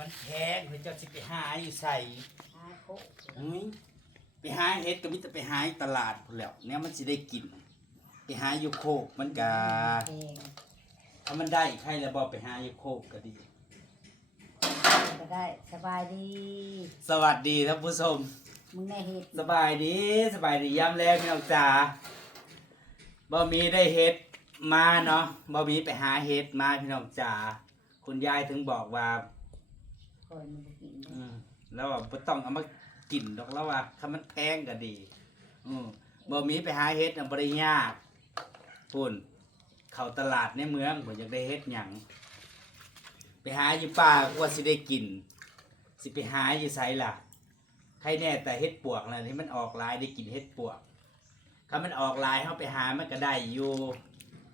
มันแพงเพื่อเจ้าสิไปหาอยู่ใส่หาโคกอุ้ยไปหาเห็ดก็มิจะไปหาอยู่ตลาดพู้นแหล้วเนี่ยมันสิได้กิน ไปหาอยู่โคกมันกะแพงถ้ามันได้ใครแล้วบอกไปหาอยู่โคกก็ดี ก็ได้สบายดี สวัสดีท่านผู้ชม มึงแน่เฮ็ดสบายดีสบายดีย้ำแรงพี่น้องจ๋าบ่มีได้เฮ็ดมาเนาะบ่มีไปหาเฮ็ดมาพี่น้องจ๋าคุณยายถึงบอกว่า คอยมันบ่กินอืมแล้วว่าบ่ต้องเอามากินดอกแล้วว่าถ้ามันแพงก็ดี อืมบ่มีไปหาเฮ็ดน่ะบ่ได้ยากพุ่นเข้าตลาดในเมืองบ่อยากได้เฮ็ดหยังไปหาอยู่ป่าก็ว่าสิได้กิน สิไปหาอยู่ไสล่ะ ใครแน่แต่เฮ็ดปวกนะที่มันออกหลายได้กินเฮ็ดปวก ถ้ามันออกหลายเฮาไปหามันก็ได้อยู่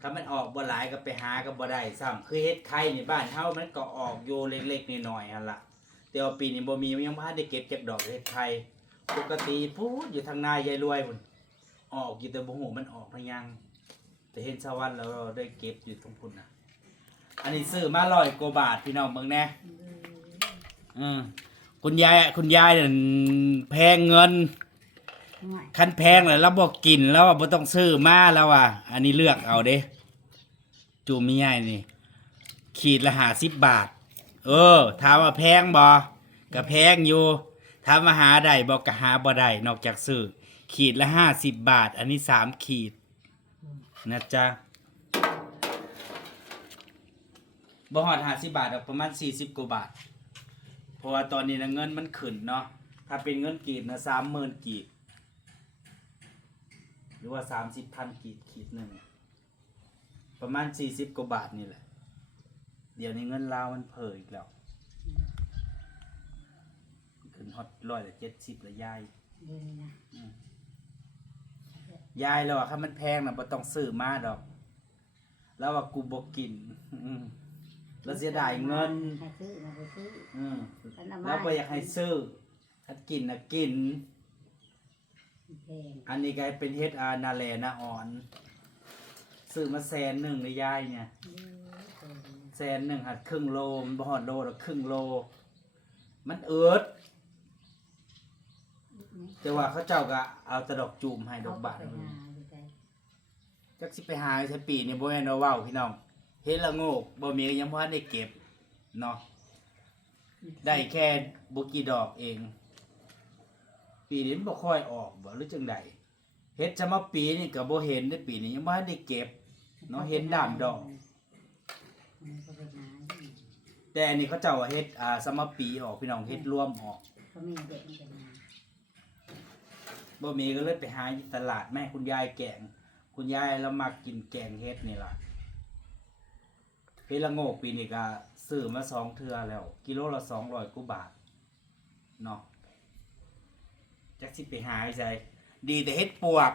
ถ้ามันออกบ่หลายก็ไปหาก็บ่ได้ซ้ำคือเฮ็ดไข่ในบ้านเฮามันก็ออกอยู่เล็กๆน้อยๆหั่นล่ะแต่ว่าปีนี้บ่มียังบ่ทันได้เก็บจักดอกเฮ็ดไข่ปกติพูดอยู่ทางนายายรวยพุ่นออกอยู่แต่บ่ฮู้มันออกหรือยัง แต่เห็นชาววันแล้วเราได้เก็บอยู่ตรงพุ่นน่ะ อันนี้ซื้อมา100กว่าบาทพี่น้องเบิ่งแน่อืมคุณยายคุณยายเนี่ยแพงเงินง่าย คันแพงเลยแล้วบอกกินแล้วอะบ่ต้องซื้อมาแล้วอะ อันนี้เลือกเอาเด้จูมีใหญ่นี่ ขีดละหาสิบบาท เออถามว่าแพงบ่ก็แพงอยู่ถามว่าหาได้บอกก็หาบ่ได้นอกจากซื้อขีดละห้าสิบบาท อันนี้สามขีด นะจ๊ะบ่หอดห้าสิบบาทดอกประมาณสี่สิบกว่าบาท เพราะว่าตอนนี้นะเงินมันขึ้นเนาะถ้าเป็นเงินกีบนะสามหมื่นกีบ รือว่าสามสิบพันกีบขีดหนึ่งประมาณสี่สิบกว่าบาทนี่แหละ เดี๋ยวนี้เงินลาวมันเผยอีกแล้วขึ้นฮอตร้อยละเจ็ดสิบละยายเดี๋ยวนี้นะยายแล้วอะถ้ามันแพงนะบ่ต้องซื้อมาดอก แล้วว่ากูบ่กิน อืมแล้วเสียดายเงิน ให้ซื้อมาไปซื้อ อืมอันนั้นมาแล้วบ่อยากให้ซื้อถ้ากินนะกิน แพงอันนี้ก็เป็นเฮ็ดอานาแลนาอ่อนซื้อมาแสนหนึ่งเลยยายเนี่ยเออแพงแสนหนึ่งหัดครึ่งโลมันบ่ฮอดโลหรอกครึ่งโล มันเอิดแต่ว่าเขาเจ้าก็เอาแตะดอกจูมให้ดอกบาทเอไปหาอยู่ไกลจักสิไปหาใช้ปีนี่บ่แม่นว่าเว้าพี่น้องเฮ็ดละโงกบ่มีก็ยังบ่ทันได้เก็บเนาะได้แค่บ่กี่ดอกเอง ปีนี้มันบ่ค่อยออกบ่หรือจังใดเฮ็ดจะมาปีนี่ก็บ่เห็นได้ปีนี้ยังบ่ทันได้เก็บเนาะเห็นด่านดอกมันก็ไปหาอยู่แต่อันนี้เขาเจ้าว่าเฮ็ดอ่าสมปีออกพี่น้องเฮ็ดรวมออกเขามีเด็กมันไปหาบ่มีก็เลยไปหาที่ตลาดแม่คุณยายแกง คุณยายเรามักกินแกงเฮ็ดนี่ล่ะเฮ็ดละโงกปีนี้ก็ซื้อมาสองเทื่อแล้ว กิโลละ200กว่าบาทเนาะ จักสิไปหาใส่ดีแต่เฮ็ดปวก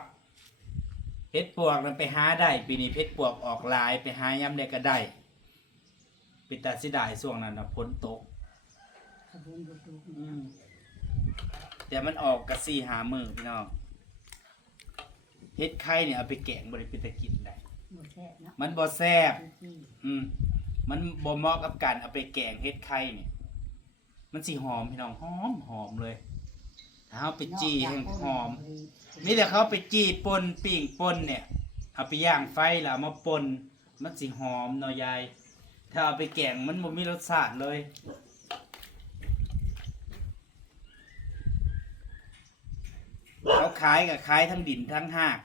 เฮ็ดปวกนั้นไปหาได้ปีนี้เฮ็ดปวกออกหลายไปหายามใดก็ได้เป็นตาสิได้ช่วงนั้นน่ะฝนตกเขาเพิ่นบ่ถูกอืมแต่มันออกกะซี่หามือพี่น้องเฮ็ดไข่เนี่ยเอาไปแกงบริปิตากินได้บ่แซ่บเนาะมันบ่แซ่บที่อืมมันบ่เหมาะกับการเอาไปแกงเฮ็ดไข่เนี่ยมันสิหอมพี่น้องหอมหอมเลยถ้า เอาไปจี้แห้งหอมนี่แหละเขาไปจี้ป่นปิ้งป่นเนี่ยเอาไปย่างไฟแล้วเอามาป่นมันสิหอมเนาะยาย ถ้าเอาไปแกงมันบ่มีรสชาติเลยเขาขายกับขายทั้งดินทั้งหาก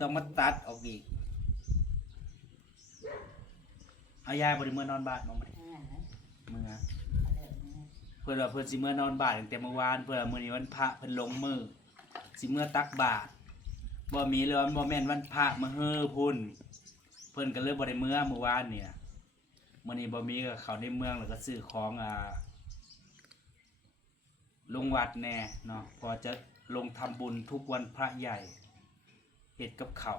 ต้องมาตัดออกอีกเอายายบริเมื่อนอนบ้านมองไปอ่าเมื่ออะไรนะเพื่อนว่าเพื่อนสิเมื่อนอนบ้านตั้งแต่เมื่อวานเพื่อนว่ามื่อนี้วันพระเพิ่นลงมือสิเมื่อตักบาตรบ่มีเลยบ่แม่นวันพระมาเฮ้อพุ่น เพิ่นก็เลยบ่ได้เมื่อเมื่อวานเนี่ยมื้อนี้บ่มีก็เขาในเมืองแล้วก็ซื้อของอ่าลงวัดแน่เนาะพอจะลงทำบุญทุกวันพระใหญ่เฮ็ดกับเขา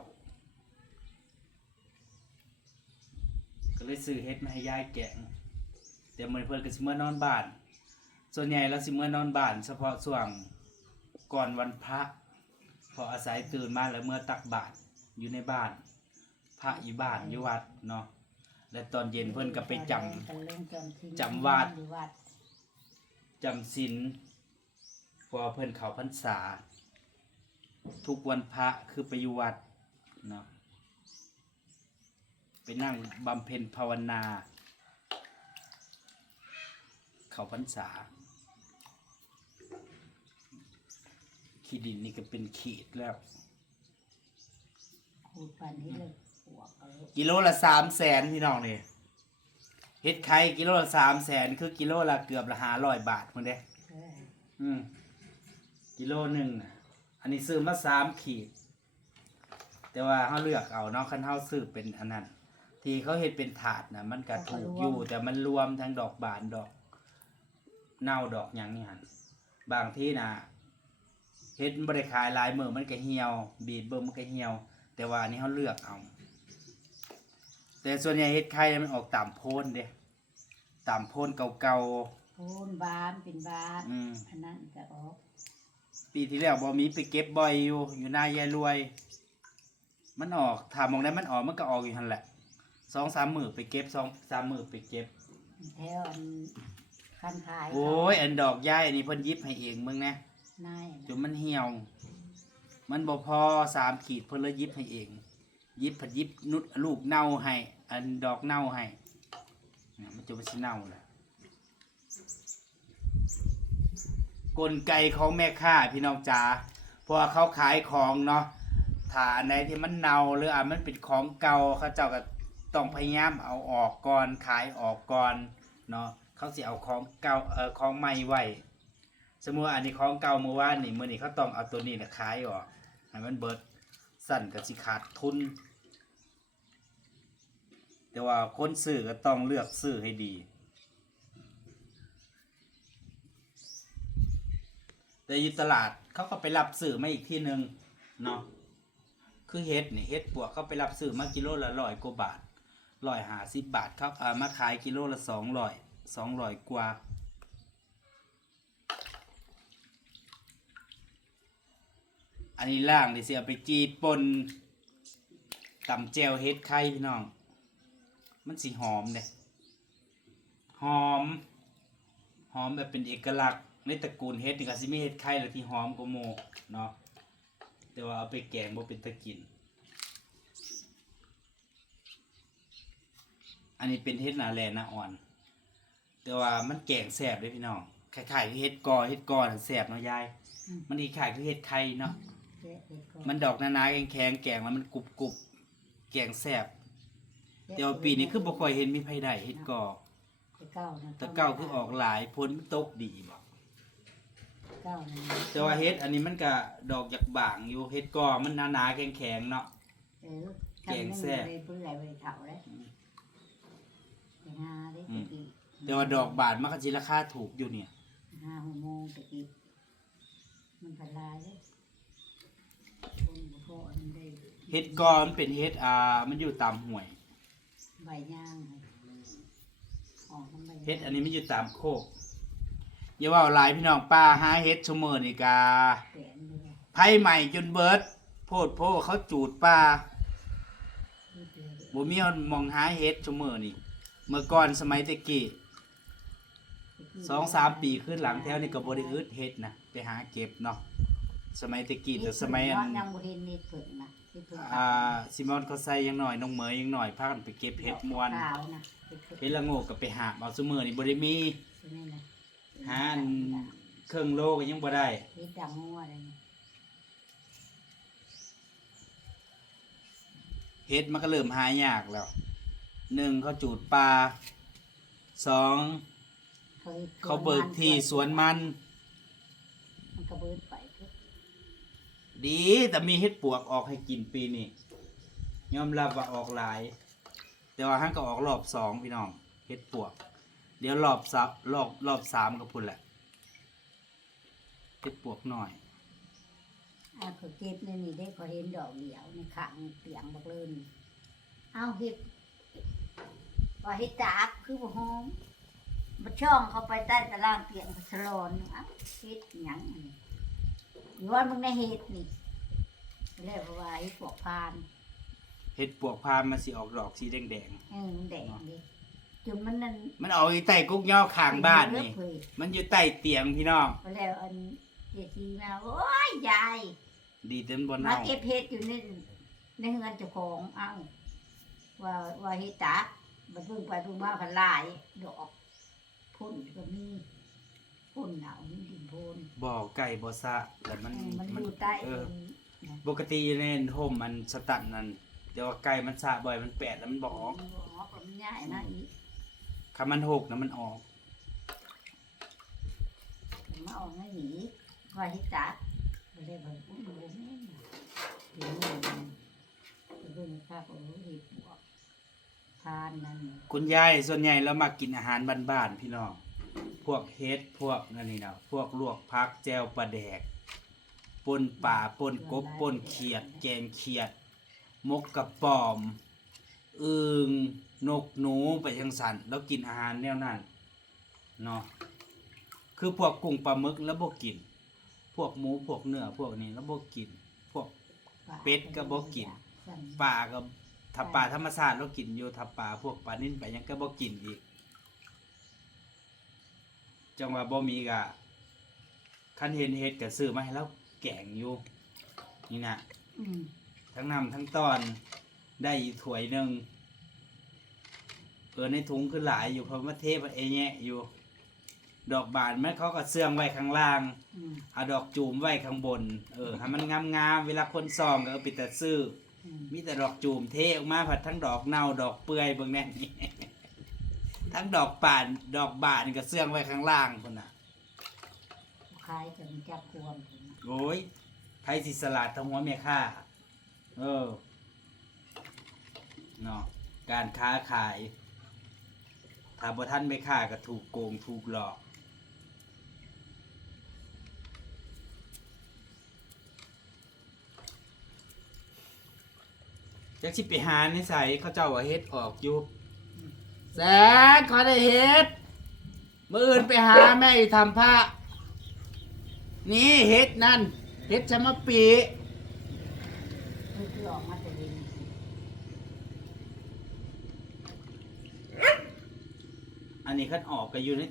ก็เลยซื้อเฮ็ดมาให้ยายแกงแต่มื้อเพิ่นก็สิเมื่อนอนบ้าน ส่วนใหญ่แล้วสิเมื่อนอนบ้านเฉพาะช่วงก่อนวันพระ พออาศัยตื่นมาแล้วเมื่อตักบาตรอยู่ในบ้าน พระอยู่บ้านอยู่วัดเนาะและตอนเย็นเพิ่นก็ไปจำจำวัดจำศีลพราะว่าเพิ่นเขาพรรษา ทุกวันพระคือไปอยู่วัดเนาะไปนั่งบำเพ็ญภาวนา เขาพรรษา ขีดินนี่ก็เป็นขีดแล้ว ขูดปันให้เลิกหัวเขากิโลละสามแสนพี่น้องนี่เฮ็ดไข่กิโลละสามแสนคือกิโลละเกือบละห้าร้อยบาทมึงเด้ เอออืมกิโลหนึ่งน่ะอันนี้ซื้อมาสามขีด แต่ว่าเขาเลือกเอาเนาะคันเขาซื้อเป็นอันนั้น ที่เขาเฮ็ดเป็นถาดนะมันก็ถูกอยู่ แต่มันรวมทั้งดอกบานดอก เน่าดอกหยังนี่หันบางที่นะ เฮ็ดบริขายหลายมือมันก็เหี่ยว บีบเบิ่มมันก็เหี่ยว แต่ว่าอันนี้เขาเลือกเอา แต่ส่วนใหญ่เฮ็ดไข่มันออกตามโพนเด้ตามโพนเก่าโพนบานเป็นบานๆอืม อันนั้นจะออกปีที่แล้วบอมีไปเก็บบ่อยอยู่อยู่หน้ายายรวย มันออกถามมองได้มันออกมันก็ออกอยู่หันแหละสองสามมือไปเก็บสองสามมือไปเก็บ แถวอันคันขายโอ้ยอันดอกย่ายอันนี้เพิ่นยิบให้เองมึงนะ นจนมันเหี่ยว มันบ่พอสามขีดเพิ่นเลยยิบให้เอง ยิบผัดยิบนุดลูกเน่าให้ อันดอกเน่าให้นี่มันจะไปสิเน่าแหละกลไกของแม่ค้าพี่น้องจ๋าเพราะว่าเขาขายของเนาะถ้าอันไหนที่มันเน่าหรืออันมันเป็นของเก่าเขาเจ้าก็ต้องพยายามเอาออกก่อนขายออกก่อนเนาะเขาสิเอาของเก่าเออของใหม่ไว้ สมมติอันนี้ของเก่าเมื่อวานนี่เมื้อนี้เขาต้องเอาตัวนี้เนี่ยขายออกให้มันเบิดสั่นก็สิขาดทุน แต่ว่าคนซื้อก็ต้องเลือกซื้อให้ดี แต่อยู่ตลาดเขาก็ไปรับซื้อมาอีกที่หนึ่งเนาะคือเฮ็ดนี่เฮ็ดปวกเขาไปรับซื้อมากิโลละร้อยกว่าบาทร้อยห้าสิบบาทเขาเอามาขายกิโลละสองร้อยสองร้อยกว่า อันนี้ล่างนี่สิเอาไปจีปนตำแจวเฮ็ดไข่พี่น้อง มันสีหอมเด้หอม หอมแบบเป็นเอกลักษณ์ในตระกูลเฮ็ดนี่ก็สิมีเฮ็ดไข่แล้วที่หอมกว่าหมู่เนาะแต่ว่าเอาไปแกงบ่เป็นตะกิน อันนี้เป็นเฮ็ดหนาแลหนาอ่อน แต่ว่ามันแกงแซ่บเด้พี่น้องคล้ายๆคือเฮ็ดกอเฮ็ดกอน่ะแซ่บเนาะยาย มันอีกขายคือเห็ดไข่เนาะเจ๊เด็กก็ มันดอกหนาๆแข็งๆแกงแล้วมันกรุบกรุบๆแกงแซ่บแต่ว่าปีนี้คือบ่ค่อยเห็นมีไผได้เห็ดกอแต่เก้านะแต่เก้าคือออกหลายพ้นมันตกดีบ่เก้านะแต่ว่าเห็ดอันนี้มันก็ดอกจากบางอยู่เห็ดกอมันหนาๆแข็งๆเนาะเออแกงแซ่บทำให้มันเลยเปื่อยเลยเถาเลยไปหาได้อืตะมกี้แต่ว่าดอกบานมันก็สิราคาถูกอยู่เนี่ยหาหกโมงตะกี้มันพันลายเลยคนบ่พออันได้ เห็ดกอมันเป็นเห็ดอ่ามันอยู่ตามห้วยใบย่างให้ออกน้ำใบย่างเห็ดอันนี้มันอยู่ตามโคกอย่าว่าหลายพี่น้องป้าหาเห็ดชั่วโมงนี่กาแปะนี่เลยไผใหม่จนเบิด โพดโพเขาจูดป่านิดเดียวเลยบ่มีคนมองหาเฮ็ดชั่วมื้อนี่ เมื่อก่อนสมัยแตะกี้ตะกี้สองสามปีขึ้นหลังแถวนี่ก็บ่ได้อึดเฮ็ดนะไปหาเก็บเนาะสมัยแตะกี้แต่สมัยอัน ยังบ่เห็นนี่เพิ่นนะที่เพิ่น อ่าซิมอนเขาใส่ยังหน่อยน้องเหมยยังหน่อยพากันไปเก็บเฮ็ดม่วนขาวนะที่เพิ่นเฮ็ดละโงกก็ไปหาบเอาซุมื้อนี่บ่ได้มีใช่ไหมนะหาอันเครื่องโลก็ยังบ่ได้เฮ็ดดำงัวอะไรนี่เฮ็ดมันก็เริ่มหายากแล้วหนึ่งเขาจูดป่าสองเขาฮ็ดเขาเบิกที่สวนมันมันก็เบิดไปเถอะ ดีแต่มีเฮ็ดปวกออกให้กินปีนี้ยอมรับว่าออกหลาย แต่ว่าฮั่นก็ออกรอบสองพี่น้องเฮ็ดปวก เดี๋ยวรอบซับรอบรอบสามก็พุ่นแหละเฮ็ดปวกหน่อยอ่าเขาเก็บในนี่ได้พอเห็นดอกเดียวในขังเตียงบักเลินเอาเฮ็ดว่าเฮ็ดจากคือบ่หอมบ่ช่องเข้าไปใต้ตารางเตียงพัสลอนเอ้าเฮ็ดหยังอันนี้ อยู่ว่ามึงได้เฮ็ดนี่เรียกว่าเฮ็ดพวกพานเห็ดปวกพามมันสิออกดอกสีแดงเออมันแดงดิจนมันนั่นๆ มันออกอยู่ใต้กุ๊กย่อข้างบ้านนี่เพิ่มันอยู่ใต้เตียงพี่น้องไปแล้วอันเจทีมาโอ้ยยาย ดีเต็มบนมาเน่าเก็บเห็ดอยู่ในในเฮือนเจ้าของเอ้าว่าว่าเฮ็ดจักบัดเพิ่งไปเพิ่งมาพันหลายดอกพ่นก็มี พ่นหนาวมีดินพ่นบ่อไก่บ่สะแต่มันเออมันอมันยู่ใต้เออเนะปกติอยู่ในโฮมมันสตันนั่นแต่ว่าไก่มันสะบ่อยมันแปดแล้วมันบ่ออกมันบ่ออกมันง่ายนะอีกคำมันหกนะมันออกมันมาออกง่ายหนีว่าเฮ็ดจักบ่ได้บ่อุ้มบ่แม่นน่ะเดี๋ยวนี้มันเบิ่งครับโอ้เฮ็ดบวกทานนั่นคุณยายส่วนใหญ่แล้วมากินอาหารบ้านๆพี่น้องพ วกเฮ็ดพวกนั่นนี่นะพวกลวกพักแจวปลาแดกป่นป่าป่นกบป่นเขียด แกงเขียด มกกระป๋อมอึงนกหนูไปจังสันแล้วกินอาหารแนวนั้นเนาะคือพวกกุ้งปลาหมึกแล้วบ่กิน พวกหมูพวกเนื้อพวกนี้แล้วบ่กิน พวกเป็ดก็บ่กินปลาก็ถ้าปลาธรรมชาติเรากินอยู่ถ้าปลาพวกปลานิ่นไปยังก็บ่กินอีก จังว่าบ่มีก็คันเห็นเฮ็ดก็ซื้อมาให้เราแกงอยู่ นี่นะอืมทั้งน้ำทั้งตอนได้อีกถ้วยหนึ่งเออในถุงคือหลายอยู่เพราะว่าเทปเอแยะอยู่ ดอกบานมันเขาก็เสื่องไว้ข้างล่างอืมเอาดอกจูมไว้ข้างบน เออให้มันงามๆเวลาคนซองก็เอาปิดแต่ซื้อ อืมมีแต่ดอกจูมเทออกมาผัดทั้งดอกเน่าดอกเปื่อยเบิ่งแน่นี่ ทั้งดอกป่าน ดอกบานก็เสื่องไว้ข้างล่างคนน่ะ ขายจะมีจับควมถึงโอ้ยไทยสิสลัดทั้งหัวเมียค่าเออเนาะการค้าขายถ้าบ่ท่านไม่ค่าก็ถูกโกงถูกหลอก จักสิไปหาในใสเขาเจ้าว่าเฮ็ดออกอยู่ แสนขอได้เฮ็ดมืออื่นไปหาแม่อีทำผ้านี่เฮ็ดนั่นเฮ็ดชะมะปีคือออกมาแต่เย็นอันนี้ขั้นออกก็อยู่ใน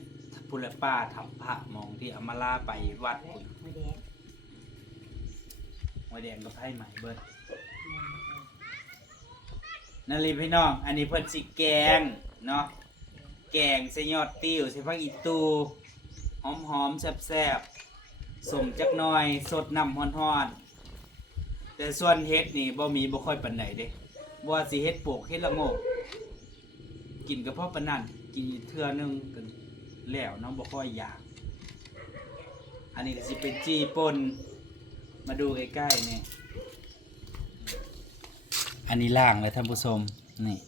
พุลป่าทำพระมองที่อำมาลาไปวัดและพุ่นไม่แดงหัวแดงกับไพ่ใหม่เบิดนั่นเลยพี่น้อง อันนี้เพิ่นสิแกง เนาะแกงใส่ยอดติ้วใส่ผักอีตูหอมหอมแซ่บๆสมจักหน่อยสดน้ำฮ้อนแต่ส่วนเฮ็ดนี่บ่มีบ่ค่อยปานใดเด้บ่ว่าสิเฮ็ดปลูกเฮ็ดละโงกกินก็เพาะปานนั้นกินเทื่อนึงก็แล้วเน้องบ่ค่อยอยาก อันนี้ก็สิเป็นจีป่นมาดูใกล้ๆนี่อันนี้ล่างเลยท่านผู้ชมนี่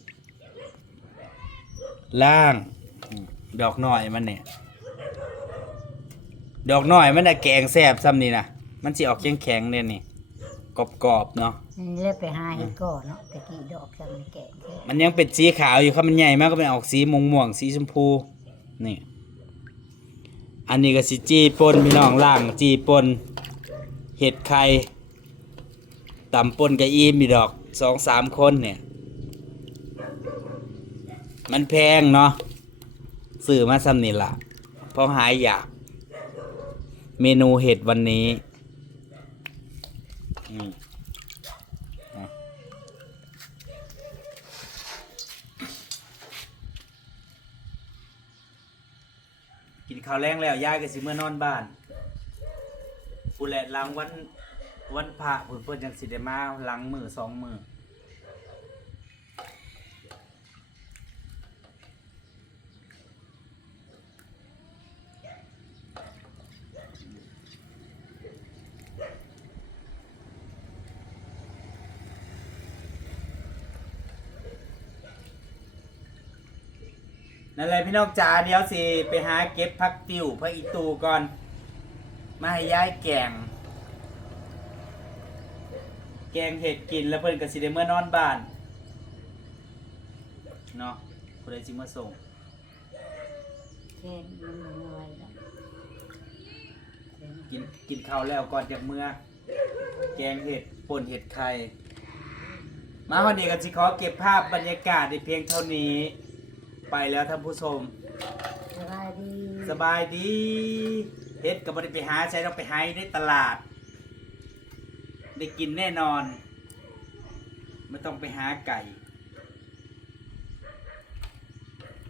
ล่างอืมดอกหน่อยมันเนี่ย ดอกหน่อยมันน่ะแกงแซ่บซ้ำนี่นะมันสิออกแข็งแข็งๆเนี่ยนี่กรอบๆเนาะนี่เลือกไปหาเห็ดก่อนเนาะตะกี้ดอกจำไม่แก่แค่มันยังเป็นสีขาวอยู่ครับมันใหญ่มากก็เป็นออกสีม่วงม่วงๆสีชมพูนี่ อันนี้ก็สิจีป่นพี่น้องล่างจีป่นเห็ดไข่ตำป่นกะอีมีดอกสองสามคนเนี่ย มันแพงเนาะซื้อมาซ้ำนี่ล่ะเพราะหายอยาก เมนูเห็ดวันนี้กินข้าวแรงแล้วยายก็สิเมื่อนอนบ้านผู้แหละลังวันวันพระเพิ่นเพิ่นจังสิได้มาลังมือสองมือ นั่นแหละพี่น้องจ๋าเดี๋ยวสิไปหาเก็บผักติวผักอีตูก่อน มาให้ยายแกง แกงเห็ดกินแล้วเพิ่นก็สิได้เมื่อนอนบ้านเนาะผู้ใดสิมาส่ง แค่มันลอะไรแล้วกินกินข้าวแล้วก่อนจากเมื่อ แกงเห็ดป่นเห็ดไข่ มาวันนี้ก็สิขอเก็บภาพบรรยากาศในเพียงเท่านี้ ไปแล้วท่านผู้ชม สบายดีสบายดีเฮ็ดก็บ่ได้ไปหาใช้ต้องไปหาในตลาด ได้กินแน่นอน ไม่ต้องไปหาไก่